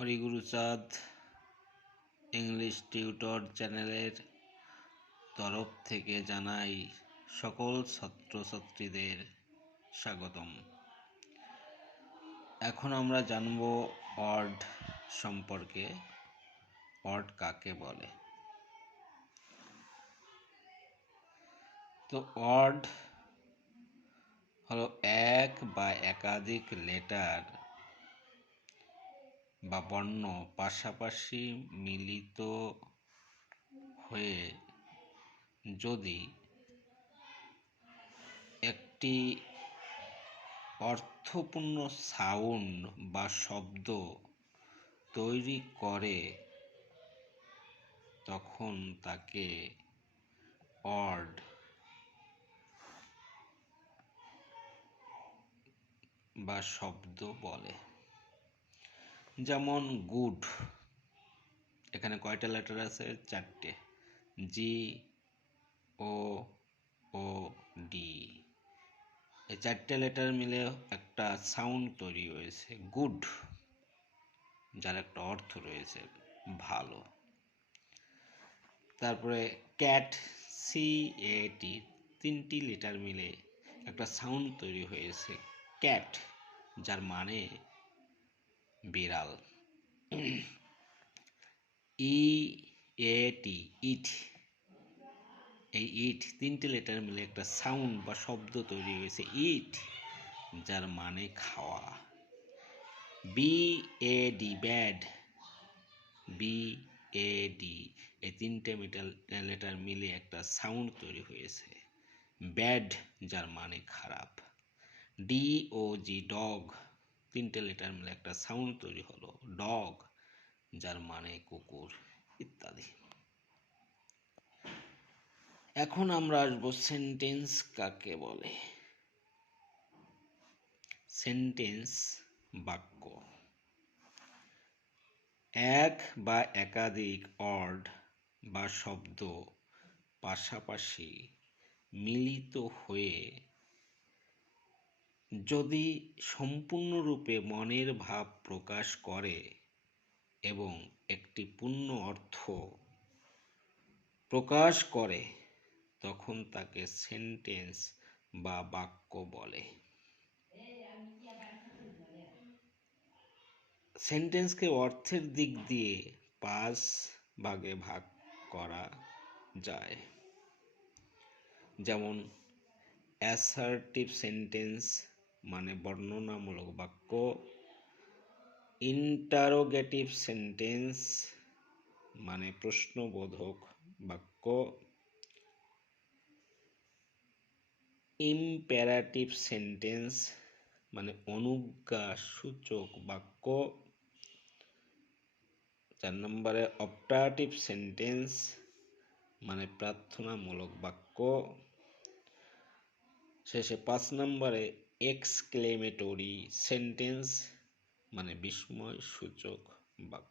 Hariguruchand English tutor চ্যানেলের তরফ থেকে জানাই সকল ছাত্রছাত্রীদের স্বাগতম। এখন আমরা জানব ওয়ার্ড সম্পর্কে। ওয়ার্ড কাকে বলে? তো ওয়ার্ড হলো এক বা একাধিক লেটার বা বর্ণ পাশাপাশি মিলিত হয়ে যদি একটি অর্থপূর্ণ সাউন্ড বা শব্দ তৈরি করে তখন তাকে ওয়ার্ড বা শব্দ বলে। যেমন গুড, এখানে কয়টা লেটার আছে? 4টে। জি ও ও ডি, এই 4টে লেটার মিলে একটা সাউন্ড তৈরি হয়েছে গুড, যার একটা অর্থ রয়েছে ভালো। তারপরে ক্যাট, CAT, 3টি লেটার মিলে একটা সাউন্ড তৈরি হয়েছে ক্যাট, যার মানে বিড়াল। EAT, ইট, এই ইট 3টে লেটার মিলে একটা সাউন্ড বা শব্দ তৈরি হয়েছে ইট, যার মানে খাওয়া। BAD, ব্যাড, BAD, এই 3টে লেটার মিলে একটা সাউন্ড তৈরি হয়েছে ব্যাড, যার মানে খারাপ। DOG, ডগ, 3টে লেটার মিলে একটা সাউন্ড তৈরি হলো ডগ, যার মানে কুকুর, ইত্যাদি। এখন আমরা আসবো সেন্টেন্স কাকে বলে। সেন্টেন্স বাক্য এক বা একাধিক ওয়ার্ড বা শব্দ পাশাপাশি মিলিত হয়ে যদি সম্পূর্ণরূপে মনের ভাব প্রকাশ করে এবং একটি পূর্ণ অর্থ প্রকাশ করে তখন তাকে সেন্টেন্স বা বাক্য বলে। সেন্টেন্সকে অর্থের দিক দিয়ে 5 ভাগে ভাগ করা যায়। যেমন অ্যাসার্টিভ সেন্টেন্স মানে বর্ণনামূলক বাক্য, ইন্টারোগেটিভ সেন্টেন্স মানে প্রশ্নবোধক বাক্য, ইম্পেরাটিভ সেন্টেন্স মানে অনুজ্ঞাসূচক বাক্য, 4 নম্বরে অপটাটিভ সেন্টেন্স মানে প্রার্থনামূলক বাক্য, শেষে 5 নম্বরে এক্সক্লেমেটরি সেন্টেন্স মানে বিস্ময়সূচক বাক্য।